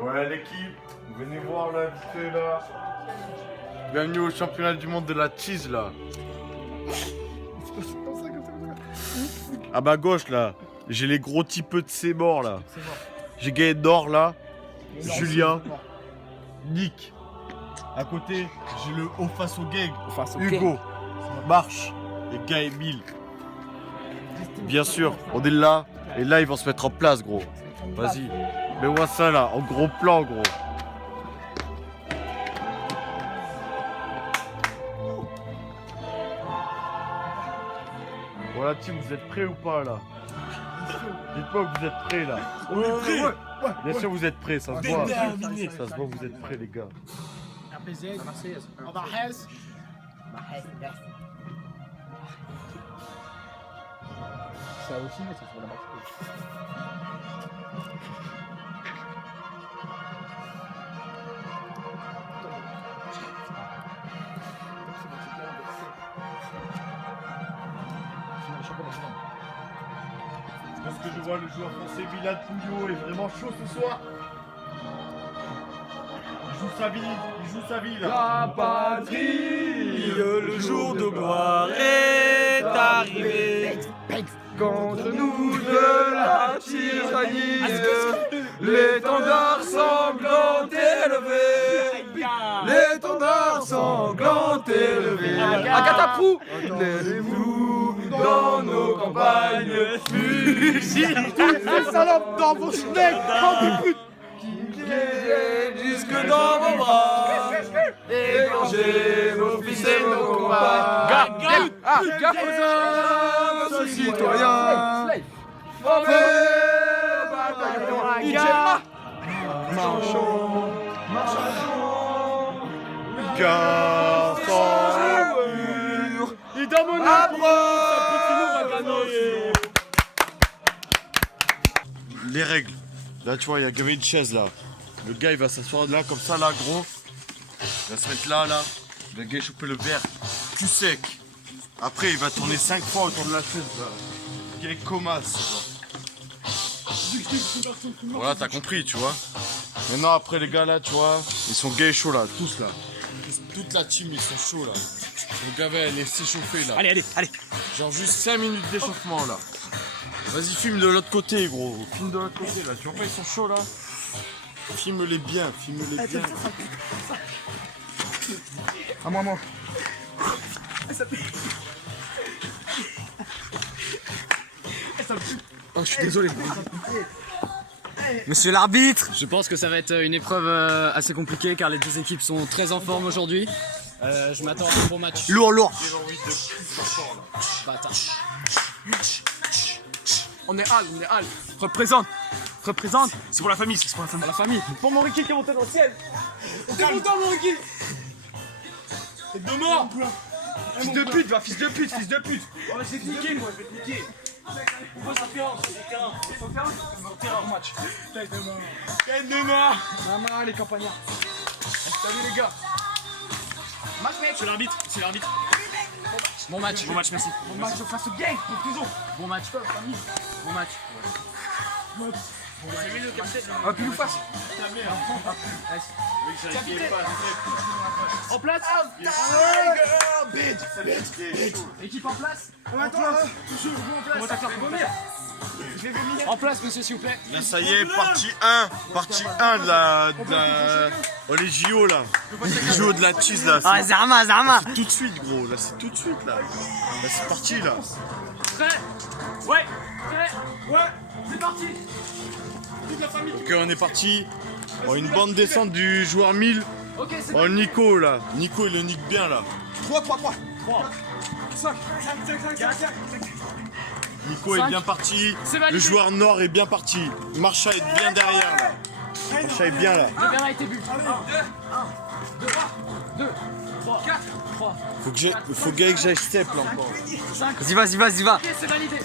Ouais l'équipe, venez voir là, vite fait là. Bienvenue au championnat du monde de la cheese là. À ma gauche là, j'ai les gros types de ces morts là. J'ai Gaëdor là, Julien, Nick. À côté, j'ai le haut face au gang, Hugo, Marche et Gaëmil. Bien sûr, on est là et là ils vont se mettre en place gros. Vas-y, mets-moi ça là, en gros plan gros. Bon la team, vous êtes prêts ou pas là? Dites-moi que vous êtes prêts là. On est prêts. Bien sûr vous êtes prêts, ça se voit. Déterminé. Ça se voit, vous êtes prêts les gars. Ça aussi, mais ça se voit là-bas. Parce que je vois le joueur français Bilal Pouillot est vraiment chaud ce soir. Il joue sa vie, là. La patrie, le jour de gloire est arrivé. Contre nous de la tyrannie, l'étendard sanglant élevé. L'étendard sanglant élevé. Agataprou, lèvez-vous dans nos campagnes. Fusillez les salopes dans vos schnecks, bande de putes. Jusque dans vos bras, égorgez vos fils et vos combats. Garde aux hommes, citoyens, formez bataillon, marchons, Car sans mur, il donne mon Les règles. Là tu vois, il y a gavé une chaise là. Le gars il va s'asseoir là comme ça là gros. Il va se mettre là. Le gars il choper le verre cul sec. Après il va tourner 5 fois autour de la chaise là. Le gars il comasse. Voilà t'as compris tu vois. Maintenant après les gars là tu vois, ils sont gay et chauds là, tous là. Toute la team ils sont chauds là. Le gars elle est s'échauffer là. Allez. Genre juste 5 minutes d'échauffement là. Vas-y filme de l'autre côté gros. Filme de l'autre côté là. Tu vois pas ils sont chauds là. Filme-les bien, filme-les bien. À moi. Oh, je suis désolé. Monsieur l'arbitre, je pense que ça va être une épreuve assez compliquée car les deux équipes sont très en forme aujourd'hui. Je m'attends à un bon match. Lourd. Bâtard. On est Al. Représente. C'est pour la famille, c'est pour la famille. Pour mon Ricky qui est monté dans le ciel. T'es content mon Ricky? T'es de mort. Fils de pute. On va se niquer moi, je vais te niquer. On va s'influence, c'est terrain match. Tête de mort. Maman, les campagnards. Salut les gars. Match mec. C'est l'arbitre. Bon match, merci. Bon match face au gang, en prison. Bon match. C'est lui le capitaine. Ah, puis nous face. En place. Équipe en place. En place, monsieur, s'il vous plaît. Là ça y est, partie 1 de la... Oh les JO là. Les JO de la cheese là. Ah, Zama. C'est tout de suite gros, là c'est tout de suite là. Là c'est parti là. Prêt? Ouais, c'est parti. Toute la famille. Ok on est parti. Oh, une bande descente du joueur 1000. Ok, c'est Oh Nico là. Nico il le nique bien là. 3. 5. Nico est bien parti. C'est validé. Le joueur nord est bien parti. Marcha est bien derrière là. Marcha est bien là. Le verre a été bu. 2, 3, 4, 3. Faut que j'aille step là encore. 5. Vas-y. Ok, c'est validé.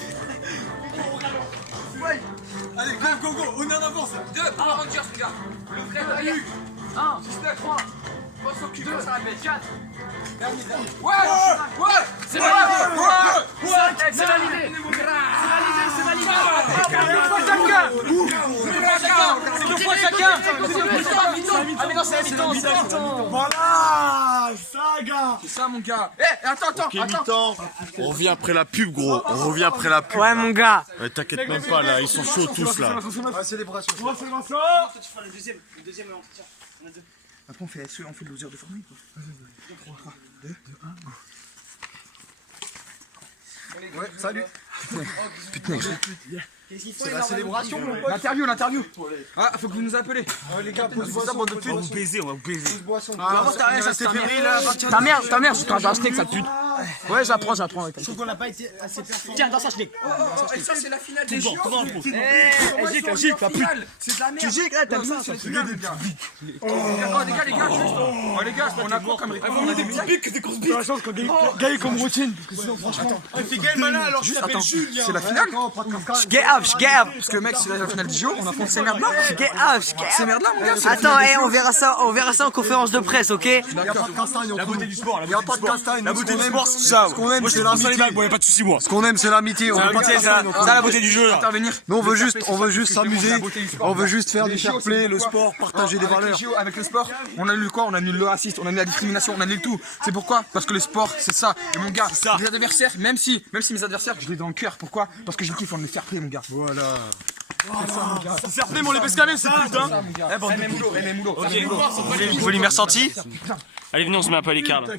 Allez, go, on est en avance. 2 pour Rangers, les gars. Le vrai derrière. 1, 3, 2, 4. Ouais. C'est validé. 5, c'est validé. C'est validé. C'est 2 fois chacun. c'est la mi-temps, c'est la mi-temps. Voilà, ça, gars. C'est ça, mon gars. Eh, attends. Ok, mi-temps. On revient après la pub, gros. On revient après la pub. Ouais, là. mon gars. Ouais, t'inquiète même pas, là. Ils sont chauds tous, là. Célébration. Célébration. Le deuxième entretien. On a deux. Après, on fait le loser de formule. 3, 2, 1, go. Ouais, salut. Putain, c'est la célébration, mon pote. L'interview. Ah, faut que vous nous appelez. Les gars, pose C'est ça, bande de putes. On va vous baiser. pose boisson. Ah, t'as rien, ça s'est fait là. Ta mère, je suis un steak, ça pute. Ouais, j'apprends. Je trouve qu'on n'a pas été assez performant. Tiens, dans sa schneck. Et ça, c'est la finale des JO. Gicle, la finale. C'est de la merde. Tu gicle, t'aimes ça, C'est les gars. Les gars, juste. Oh, les gars, on a quoi comme réponse? On a des petits pics, des grosses bites. La chance qu'on gagne comme routine. Parce que sinon, franchement. Fais Gaël malin alors je t'appelle Julien. C'est la finale. Je gave. Parce que mec, c'est la finale du JO, on affronte ces merdes là. Ces merdes là, mon gars. Attends, on verra ça en conférence de presse, ok? D'accord. La beauté du sport. Il n'y a pas de castagne. La beauté du sport, c'est ça. Ce qu'on aime, c'est Moi, l'amitié. y a pas de soucis, moi. Ce qu'on aime, c'est l'amitié. On veut pas de castagne. C'est la beauté du jeu, là. Intervenir. Nous, on veut juste s'amuser. On veut juste faire du fair play, le sport, partager des valeurs. Avec le sport, on annule quoi? On annule le racisme, on annule la discrimination, on annule tout. C'est pourquoi? Parce que le sport, c'est ça. Et mon gars, les adversaires, même si mes adversaires, je les ai dans le cœur. Pourquoi? Parce que je kiffe, on les fair play, mon gars. Voilà. C'est refait, mon les pescamés, c'est putain. Vous voulez me ressentir? Allez, venez, on se met un peu à l'écart là.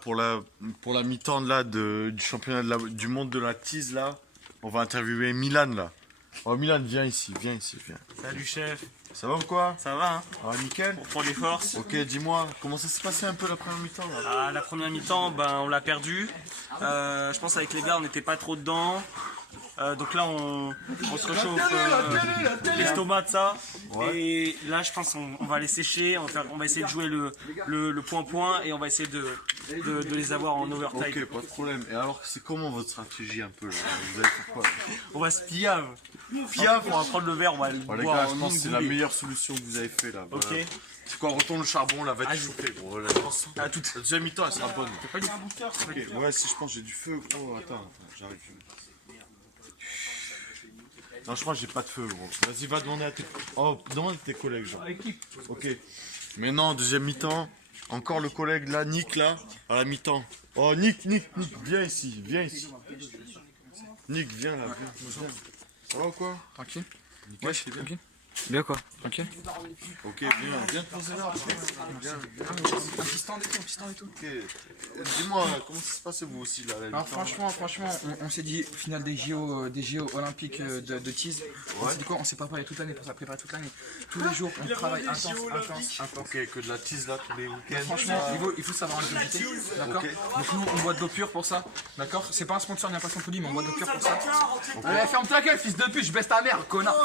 Pour la mi-temps là, du championnat du monde de la tease, là, on va interviewer Milan, là. Oh, Milan, viens ici. Salut chef, Ça va ou quoi? ça va hein? Ah, nickel. On prend des forces. Ok, dis-moi, comment ça s'est passé un peu la première mi-temps là? Ah, la première mi-temps, ben, on l'a perdu. Je pense avec les gars, on n'était pas trop dedans. Donc là, on se réchauffe l'estomac de ça. Ouais. Et là, je pense qu'on va les sécher. On va essayer de jouer le point-point et on va essayer de les avoir en overtime. Ok, pas de problème. Et alors, c'est comment votre stratégie un peu là? Vous allez faire quoi? On va se piave. Piave, on va prendre le verre, on va le Oh, les boire gars, en je pense que c'est la une goulée. meilleure solution que vous avez fait là. Voilà. Ok. C'est quoi, on retourne le charbon, là, va être chauffé, gros. Là, À tout. la deuxième mi-temps, elle sera bonne. Ok, ouais, si je pense que j'ai du feu. Oh, attends, j'arrive. Non, je crois que j'ai pas de feu, gros. Vas-y, va demander à tes... Oh, demande à tes collègues, genre. Ok. Maintenant, deuxième mi-temps. Encore le collègue là, Nick, là, à la mi-temps. Oh, Nick, viens ici. Nick, viens là, viens. Ça va ou quoi? Tranquille. Ouais, c'est bien. Bien quoi? Ok. Ok, viens te poser là. Viens. Assistant et tout. Ok. Dis-moi, comment ça se passait vous aussi là? Alors franchement, on s'est dit finale des JO olympiques de tease. On s'est dit quoi? On s'est préparé toute l'année pour ça, préparer toute l'année. Tous les jours, on travaille intense. Ok, que de la tease là tous les week-ends. Franchement, il faut savoir inviter, d'accord? Donc nous, on boit de l'eau pure pour ça, d'accord? C'est pas un sponsor, ni un passion polie, mais on boit de l'eau pure pour ça. Allez, ferme ta gueule, fils de pute, je baisse ta mère, connard!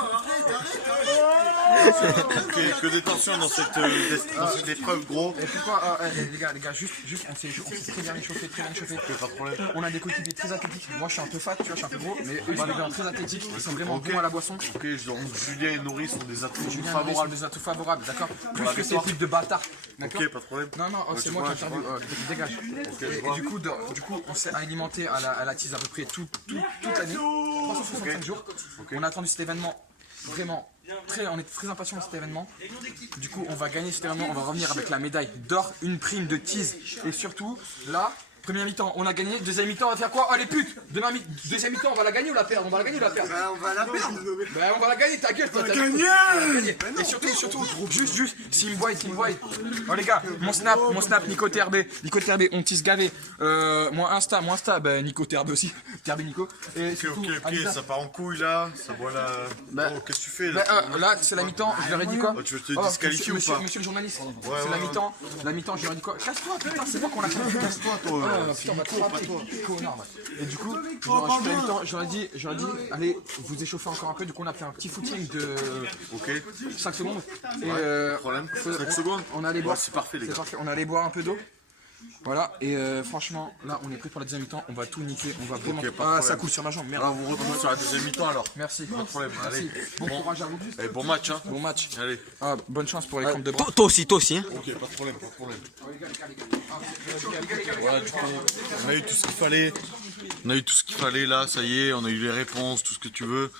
Ok, que des tensions dans cette épreuve, gros. Et pourquoi, les gars, juste, on s'est très bien réchauffé, Pas de problème. On a des coéquipiers très athlétiques. Moi, je suis un peu fat, tu vois, je suis un peu gros, mais eux, ils sont des gars très athlétiques, ils sont vraiment bons à la boisson. Ok, donc Julien et Nourri sont des atouts Julien favorables. des atouts favorables, d'accord? Plus la que ces victoire. types de bâtards, d'accord? Ok, pas de problème. Non, c'est tu moi vois, qui interviewe, dégage. Et du coup, on s'est alimenté à la tease à peu près toute l'année, 365 jours. On a attendu cet événement vraiment on est très impatients de cet événement. Du coup, on va gagner cet événement, on va revenir avec la médaille d'or, une prime de tease. Et surtout, là, première mi-temps, on a gagné. Deuxième mi-temps, on va faire quoi? Oh les putes! Deuxième mi-temps, on va la gagner ou la perdre? On va la gagner ou la perdre? On va la perdre. On va la gagner, ta gueule, toi, t'as gagné! Et surtout, juste, s'il me voit. Oh les gars, mon snap, Nico TRB, on tisse gavé. Mon Insta, Nico TRB aussi, TRB Nico. Et surtout, Ok, ça part en couille là, ça boit la... Oh, qu'est-ce que tu fais là? là, c'est la mi-temps, je leur ai dit quoi? Oh, tu veux te disqualifier ou pas? Monsieur le journaliste, c'est ouais, la mi-temps, je leur ai dit quoi? Casse-toi, putain, c'est moi qu'on a fait. Casse-toi toi. Putain, on va te frapper, connard. Et du coup, je leur ai dit, allez, vous échauffez encore un peu. Du coup, on a fait un petit footing de Ok, 5 secondes. Et problème. 5 secondes. on allait boire. Ouais, c'est parfait les gars. On allait boire un peu d'eau. Voilà, et franchement, là, on est prêt pour la deuxième mi-temps. On va tout niquer. On va vraiment. pas de Ah, problème. ça coule sur ma jambe, merde. Alors vous retrouvez sur la deuxième mi-temps alors. Merci. Pas de problème, allez. Bon courage à vous. Allez, bon match hein. Bon match. Allez. Ah, bonne chance pour les comptes de bras. Toi aussi, hein. Ok, pas de problème. Voilà, du coup, on a eu tout ce qu'il fallait. On a eu tout ce qu'il fallait là, ça y est, on a eu les réponses, tout ce que tu veux.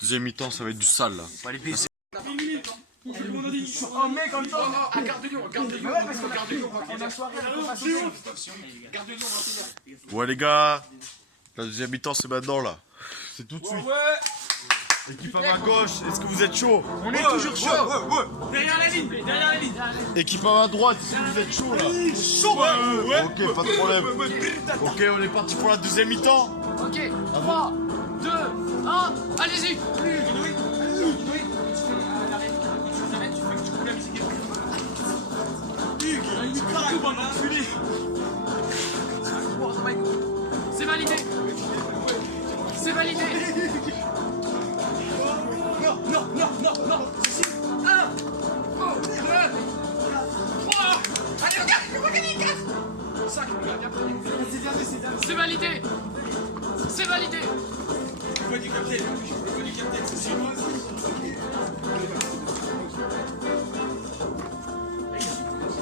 Deuxième mi-temps, ça va être du sale là. On va les baisser. Oh mec, en même temps. À Gare de Lyon, Gare de Lyon. Gare de Lyon, On a soirée, on va Gare de Lyon, Ouais les gars, la deuxième mi-temps c'est maintenant là. C'est tout de suite. Équipe à ma gauche, est-ce que vous êtes chaud? On est toujours chaud. derrière la ligne, derrière la ligne. Équipe à ma droite, est-ce que vous êtes chaud là? Chaud. Ok, pas de problème. Ok, on est parti pour la deuxième mi-temps. Ok, 3, 2, 1, allez-y. C'est validé. C'est validé. Non. C'est 1, 2, 3. Allez, regarde, gagner 4. 5, c'est validé. C'est validé.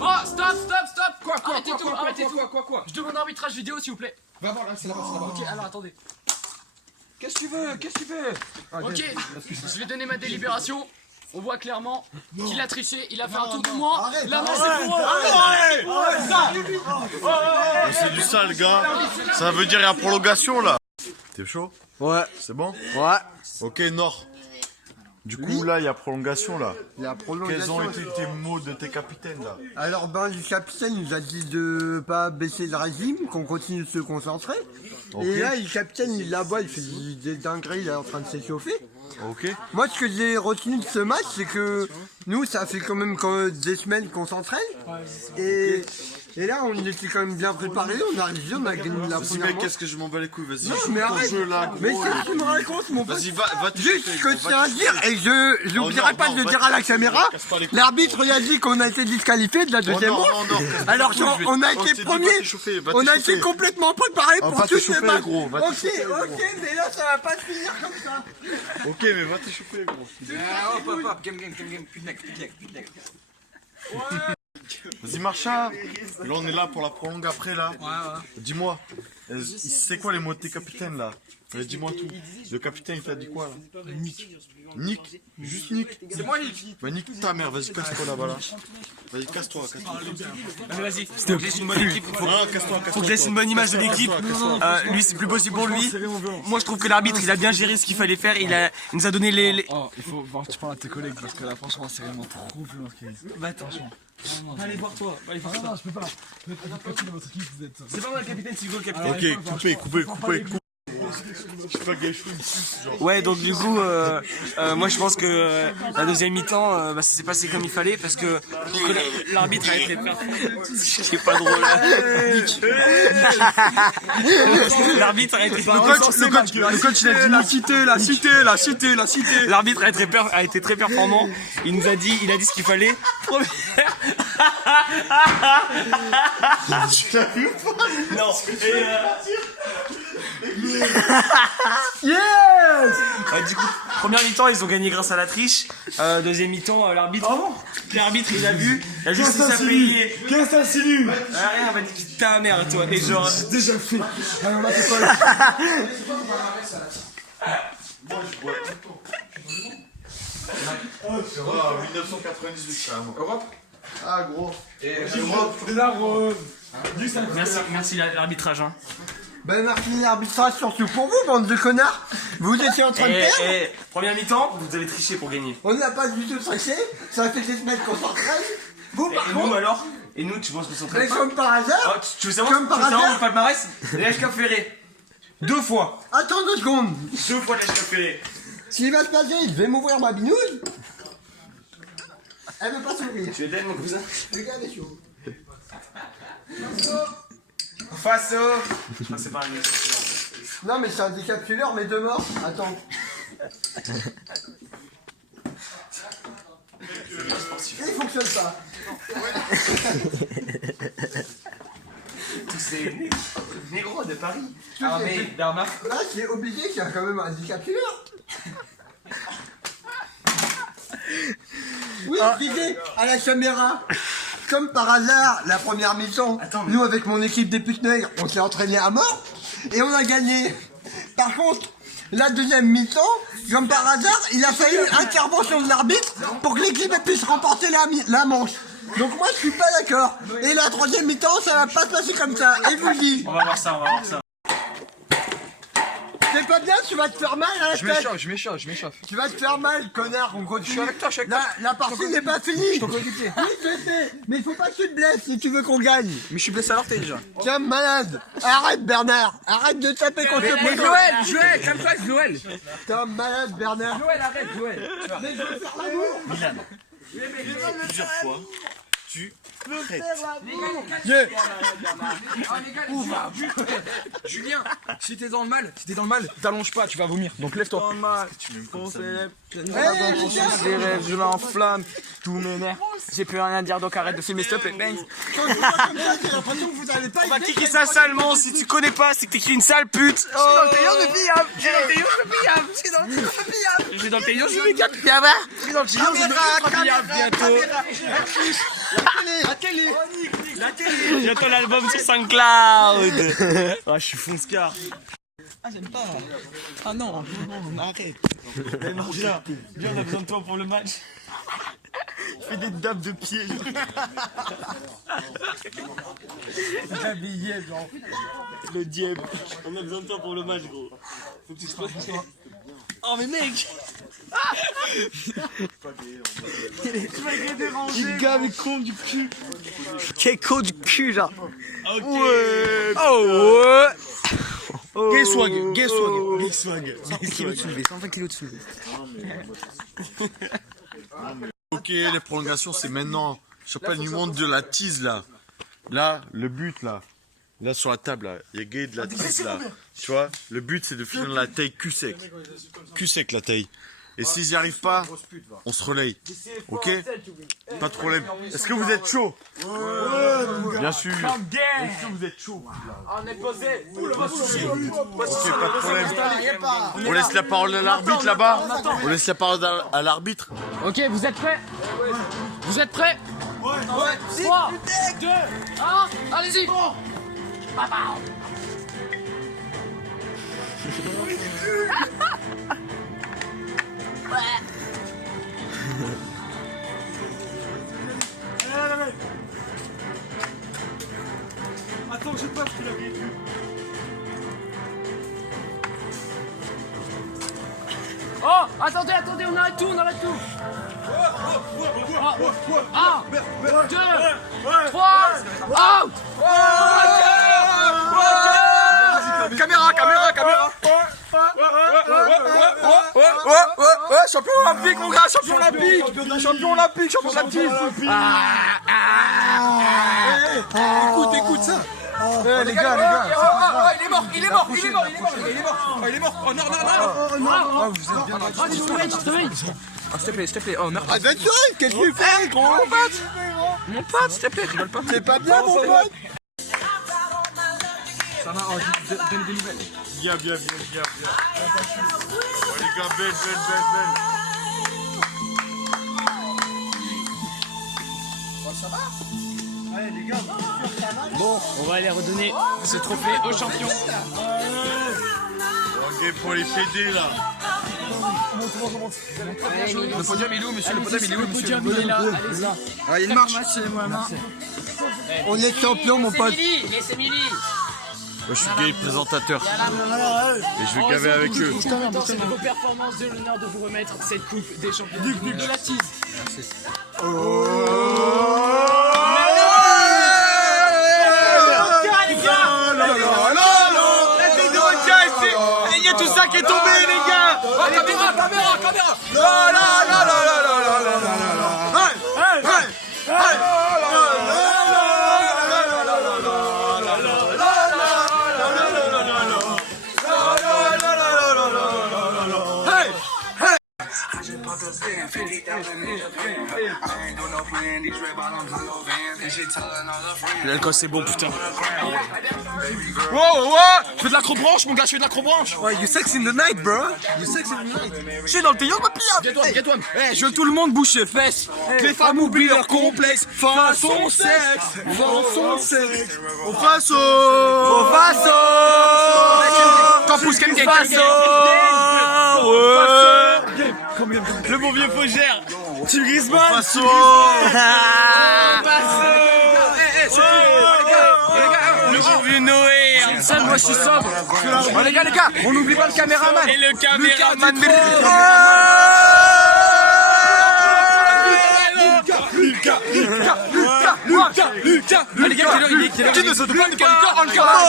Oh, stop. Arrêtez tout. Quoi? Je demande un arbitrage vidéo, s'il vous plaît. Va voir là, c'est là-bas. Ok, alors attendez. Qu'est-ce que tu veux? Ok, je vais donner ma délibération. On voit clairement qu'il a triché, il a fait un tout de moins. La main c'est pour C'est du sale gars. Ça veut dire il y a prolongation là. T'es chaud? Ouais. C'est bon? Ouais. Ok, Nord. Du coup là il y a prolongation là. La Quels prolongation. ont été tes mots de tes capitaines là? Alors ben le capitaine nous a dit de pas baisser le régime, qu'on continue de se concentrer. Ok. Et là le capitaine il là-bas, il fait des dingueries, il est en train de s'échauffer. Ok. Moi ce que j'ai retenu de ce match c'est que nous ça fait quand même des semaines qu'on s'entraîne. Et là on était quand même bien préparés, on a réussi, on a gagné la Vas-y première mec, manche. qu'est-ce que je m'en bats les couilles, vas-y. Non joue mais ton arrête. jeu là, gros. Mais qu'est-ce que tu me racontes mon pote? Vas-y, va te Juste ce que je tiens à dire, et je n'oublierai non, pas non, de le va dire te à la casse caméra, pas les couilles. l'arbitre il a dit qu'on a été disqualifié de la deuxième non, manche. non, casse pas Alors les couilles, je vais- on a Oh, je été t'ai dit, premier, va t'échauffer, va on a t'échauffer. été complètement préparé Oh, pour va tous les t'échauffer, matchs. gros, va Ok, mais là ça va pas se finir comme ça. Ok, mais va t'échauffer gros. Hop, game, plus de leg. Vas-y Marcha. Là on est là pour la prolongue après là. Dis-moi, c'est quoi les mots de tes capitaines là? Dis-moi tout. Le capitaine il t'a dit quoi là? Nick. Juste Nick. C'est moi, Nick. Bah nique ta mère, vas-y casse-toi là-bas là. Vas-y casse-toi. Allez, vas-y. Faut que je laisse une bonne équipe. Casse-toi. Faut que je laisse une bonne image de l'équipe. Lui, c'est plus possible pour lui. Moi, je trouve que l'arbitre, il a bien géré ce qu'il fallait faire. Il nous a donné les... Oh, il faut voir, tu parles à tes collègues parce que là, franchement, c'est vraiment trop violent ce qu'il y a. Bah, attends. Allez voir toi. Allez voir toi. Non, je peux pas. Vous êtes capitaine de votre équipe, vous êtes. C'est pas moi le capitaine, c'est Hugo le capitaine. Ok, coupez. Je suis pas gâchou genre. Ouais, donc du coup, moi je pense que la deuxième mi-temps, ça s'est passé comme il fallait parce que l'arbitre a été c'est pas drôle. L'arbitre a été Le coach il a dit la cité. L'arbitre a été très performant. Il a dit ce qu'il fallait. Non. Du coup, première mi-temps, ils ont gagné grâce à la triche. Deuxième mi-temps, l'arbitre il a vu, il a juste s'appeler. Qu'est-ce que ça insinue? Rien, on va dire ta mère, toi. Et genre. Déjà fait. Alors là, c'est pas. Moi je bois tout le temps. 1998 carrément. Europe. Ah gros. Merci l'arbitrage. Hein. Ben merci l'arbitrage surtout pour vous, bande de connards. Vous étiez en train de perdre. Première mi-temps, vous avez triché pour gagner. On n'a pas du tout triché. Ça fait des semaines qu'on s'entraîne. Vous par Et contre, nous alors? Et nous, tu penses qu'on s'entraîne mais pas? comme par hasard. Oh, tu veux savoir Comme par hasard. le palmarès? L'HK Ferré. 2 fois. Attends 2 secondes. 2 fois l'HK Ferré. S'il va se passer, il va m'ouvrir ma binouze. Elle veut pas s'ouvrir. Tu es dead, mon cousin? Regarde les chaud. Faso. Ah, c'est pas arrivé. Non mais c'est un décapsuleur mais de mort. Attends. Il fonctionne pas. Tous ces négros de Paris. Armée d'armes. Là c'est obligé qu'il y a quand même un décapsuleur. Oui, je disais à la caméra. Comme par hasard, la première mi-temps, nous avec mon équipe des Putneuil, on s'est entraîné à mort et on a gagné. Par contre, la deuxième mi-temps, comme par hasard, il a fallu intervention de l'arbitre pour que l'équipe puisse remporter la manche. Donc moi je suis pas d'accord. Et la troisième mi-temps, ça va pas se passer comme ça. Et je vous le dis. On va voir ça, on va voir ça. C'est pas bien, tu vas te faire mal à la tête. Je m'échauffe. Tu vas te faire mal, connard, on continue. Je suis avec toi, La partie n'est pas finie. ton coéquipier. Oui, je sais, mais il faut pas que tu te blesses si tu veux qu'on gagne. Mais je suis blessé à l'orteil déjà. Tiens, malade. Arrête, Bernard. Arrête de taper contre le poteau. Joël, calme-toi, Joël. T'es malade, Bernard. Joël, arrête, Joël. Mais je veux faire l'amour. Plusieurs fois, tu prêtes. Julien, si t'es dans le mal, t'allonges pas, tu vas vomir. Donc lève-toi. Dans le mal, Les rêves, je l'enflamme, tout m'énerve. J'ai plus rien à dire, donc arrête de filmer, s'il te plaît. Bang. Quand je vois comme ça, j'ai l'impression que vous allez pas On va kicker ça salement, si tu connais pas, c'est que t'es une sale pute. dans le tailleur de pillable. Je suis dans le tailleur de pillable. Je suis dans le tailleur de pillable. Je suis dans le tailleur, je vais Pillable. Je suis dans le tailleur de pillable bientôt. La télé. bientôt l'album sur SoundCloud. Ah, je suis fonce-car. Ah, j'aime pas. Ah non, arrête. Non, viens, on a besoin de toi pour le match. Fais des dabs de pied. Le diable. On a besoin de toi pour le match, gros. Faut que tu sois prêt. Oh, mais mec! Il gamme con du cul. Quel con du cul, là. Ok. Ouais. Oh ouais. Gay swag. 120 kilos de soulevé. Ok, les prolongations, c'est maintenant. Championnat du monde de la tease, là. Là, le but, là. Là, sur la table, là. Il y a gay de la tease, là. Tu vois, le but, c'est de finir la taille cul sec. Cul sec, la taille. Et s'ils n'y arrivent pas, on se relaye. Ok? Pas de problème. Est-ce que vous êtes chaud? Bien sûr. Est-ce que vous êtes chaud? On est posé. Ok, pas de problème. On laisse la parole à l'arbitre là-bas. On laisse la parole à l'arbitre. Ok, vous êtes prêts? Vous êtes prêts? Ouais. 3, 2, 1, allez-y. Attends, j'ai pas pris la vie. Oh, attendez, on arrête tout. 1, 2, 3, out. Caméra. Ouais, champion olympique, mon gars, champion olympique. Écoute ça. Les gars. Il est mort. Oh non. Vous êtes bien. S'il te plaît. Oh merde. Ah, naturel, qu'est-ce que tu fais, gros? Mon pote, s'il te plaît, rigole pas. C'est pas bien, mon pote. Ça va, donne des nouvelles. Bien. Oh, les gars, belle. Bon, on va aller redonner ce trophée aux champions. Ok, pour les PD, là. Le podium, il est où, monsieur? Le podium, il est où, Le monsieur? podium, il est là, allez-y. Ah, il marche. On est champion, mon pote. Laissez Milly. Moi, je suis gay présentateur. Et je vais gaver avec eux. C'est de vos performances, de l'honneur de vous remettre cette coupe des champions de la tease. Il y a tout ça qui est tombé, les gars. L'alcool c'est bon, putain. Wow, je fais de l'acrobranche, mon gars, Ouais, you sex in the night, bro. Je suis dans le tailleur, ma pire. Get one. Eh, je veux que tout le monde bouge ses fesses. Que les femmes oublient leur complexe. Façon sexe. Au faso. Quand campus, quelqu'un. Le bon vieux Faugère. Team Griezmann. Faso. Le bon vieux Noé. Seul, moi je suis sobre. Oh, les gars, on n'oublie pas le caméraman. Et le caméraman. Lucas. Les gars, qui ne saute pas, Lucas on fire.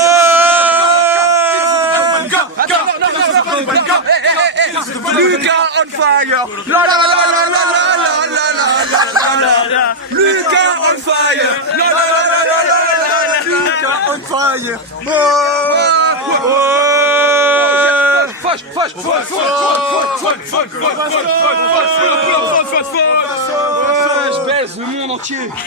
Lucas on fire. Lucas on fire. Je baise le monde entier.